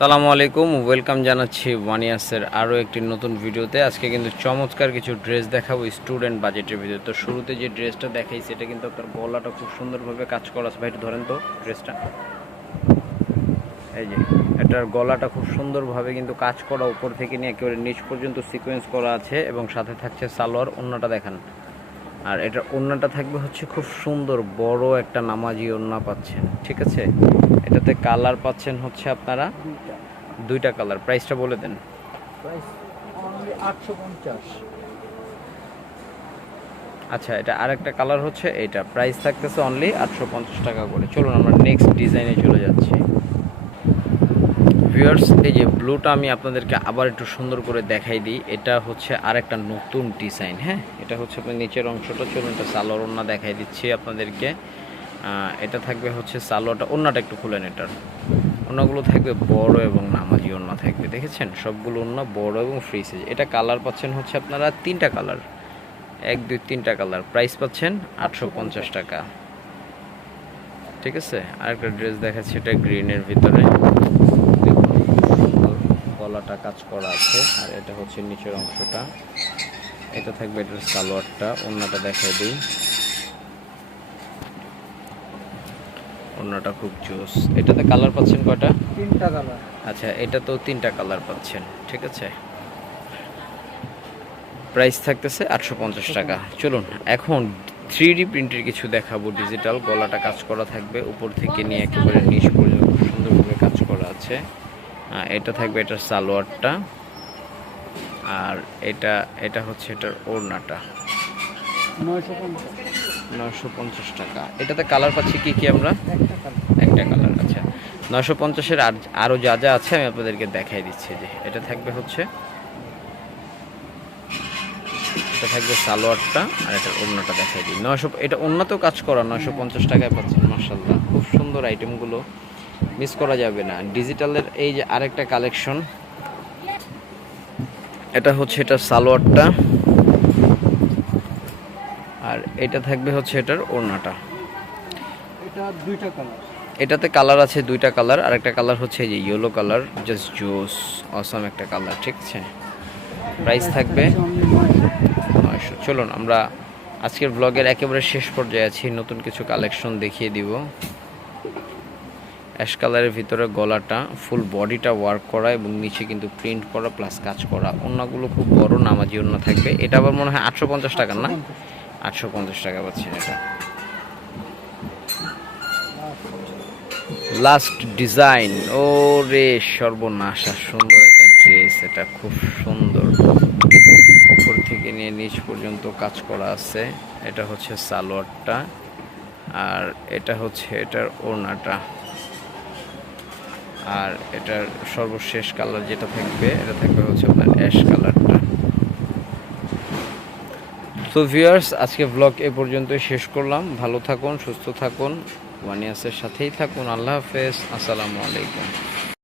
সালামু আলাইকুম, ওয়েলকাম জানাচ্ছি ওয়ানিয়াসের আরও একটি নতুন ভিডিওতে। আজকে কিন্তু চমৎকার কিছু ড্রেস দেখাবো স্টুডেন্ট বাজেটের ভিডিও তো শুরুতে যে ড্রেসটা দেখাই, সেটা কিন্তু আপনার গলাটা খুব সুন্দরভাবে কাজ করা আছে। ভাই, ধরেন তো ড্রেসটা। এই যে, এটার গলাটা খুব সুন্দরভাবে কিন্তু কাজ করা উপর থেকে নিয়ে একেবারে নিচ পর্যন্ত সিকোয়েন্স করা আছে এবং সাথে থাকছে সালোয়ার। অন্যটা দেখান। আর এটা ওড়নাটা থাকবে হচ্ছে খুব সুন্দর বড় একটা নামাজি ওড়না পাচ্ছেন ঠিক আছে? এটাতে কালার পাচ্ছেন হচ্ছে আপনারা? দুইটা। কালার প্রাইসটা বলে দেন। আচ্ছা এটা আরেকটা কালার হচ্ছে এটা প্রাইস থাকতেছে অনলি আটশো পঞ্চাশ টাকা করে। চলুন আমরা নেক্সট ডিজাইনে চলে যাচ্ছি। ভিউয়ার্স, এই যে ব্লুটা আমি আপনাদেরকে আবার একটু সুন্দর করে দেখাই দিই। এটা হচ্ছে আর একটা নতুন ডিজাইন হ্যাঁ? এটা হচ্ছে আপনার নিচের অংশটা, চলুন এটা সালোয়ার ওন্না দেখাই দিচ্ছি আপনাদেরকে। এটা থাকবে হচ্ছে সালোয়ারটা ওন্নাটা একটু খুলেন এটার ওন্নাগুলো থাকবে বড় এবং নামাজি ওন্না থাকবে, দেখেছেন? সবগুলো ওন্না বড় এবং ফ্রি সাইজ এটা কালার পাচ্ছেন হচ্ছে আপনারা তিনটা কালার এক, দুই, তিনটা কালার প্রাইস পাচ্ছেন আটশো পঞ্চাশ টাকা। ঠিক আছে? আরেকটা ড্রেস দেখাচ্ছি, এটা গ্রিনের ভিতরে। গলাটা কাজ করা আছে আর এটা হচ্ছে নিচের অংশটা। এটা থাকবে এটার সালোয়ারটা অন্যটা দেখাই দিই। অন্যটা খুব জোস। এটাতে কালার পাচ্ছেন কয়টা? তিনটা কালার। আচ্ছা এটা তো তিনটা কালার পাচ্ছেন ঠিক আছে? প্রাইস থাকতেছে আটশো পঞ্চাশ টাকা। চলুন এখন থ্রি ডি প্রিন্টের কিছু দেখাবো ডিজিটাল। গলাটা কাজ করা থাকবে উপর থেকে নিয়ে একেবারে নিচ পর্যন্ত সুন্দরভাবে কাজ করা আছে। এটা থাকবে এটার সালোয়ারটা। আর এটা এটা হচ্ছে এটার ওড়নাটা। নয়শো পঞ্চাশ টাকা। এটাতে কালার পাচ্ছি কি কি আমরা? একটা কালার আচ্ছা। নশো পঞ্চাশের আর আরও যা যা আছে আমি আপনাদেরকে দেখাই দিচ্ছি যে এটা থাকবে হচ্ছে, এটা থাকবে সালোয়ারটা আর এটার অন্যটা দেখাই দিই। নশো এটা অন্যতেও কাজ করা নশো পঞ্চাশ টাকায় পাচ্ছেন মার্শাল্লাহ খুব সুন্দর আইটেমগুলো মিস করা যাবে না। ডিজিটালের এই যে আরেকটা কালেকশন এটা হচ্ছে এটার সালোয়ারটা আর এটা থাকবে হচ্ছে এটার ওড়নাটা। এটা দুইটা কালার। এটাতে কালার আছে দুইটা কালার আর একটা কালার হচ্ছে এই যে ইয়েলো কালার জাস্ট জোস অসম একটা কালার ঠিক আছে? প্রাইস থাকবে নয়শো। চলুন আমরা আজকের ব্লগের একেবারে শেষ পর্যায়ে আছি নতুন কিছু কালেকশন দেখিয়ে দিব। অ্যাশ কালারের ভিতরে গলাটা ফুল বডিটা ওয়ার্ক করা এবং নিচে কিন্তু প্রিন্ট করা প্লাস কাজ করা। অন্যগুলো খুব বড় নামাজি অন্য থাকবে। এটা আবার মনে হয় আটশো পঞ্চাশ টাকার না? আটশো পঞ্চাশ টাকা পাচ্ছেন এটা। লাস্ট ডিজাইন ও রে সর্বনাশ সুন্দর একটা ড্রেস এটা খুব সুন্দর। উপর থেকে নিয়ে নিচ পর্যন্ত কাজ করা আছে। এটা হচ্ছে সালোয়ারটা, আর এটা হচ্ছে এটার ওড়নাটা। আর এটার সর্বশেষ কালার যেটা থাকবে, এটা থাকবে হচ্ছে আপনার অ্যাশ কালারটা তো ভিউয়ার্স আজকে ব্লগ এ পর্যন্ত শেষ করলাম। ভালো থাকুন, সুস্থ থাকুন, ওয়ানিয়াসের সাথেই থাকুন। আল্লাহ হাফেজ। আসসালামু আলাইকুম।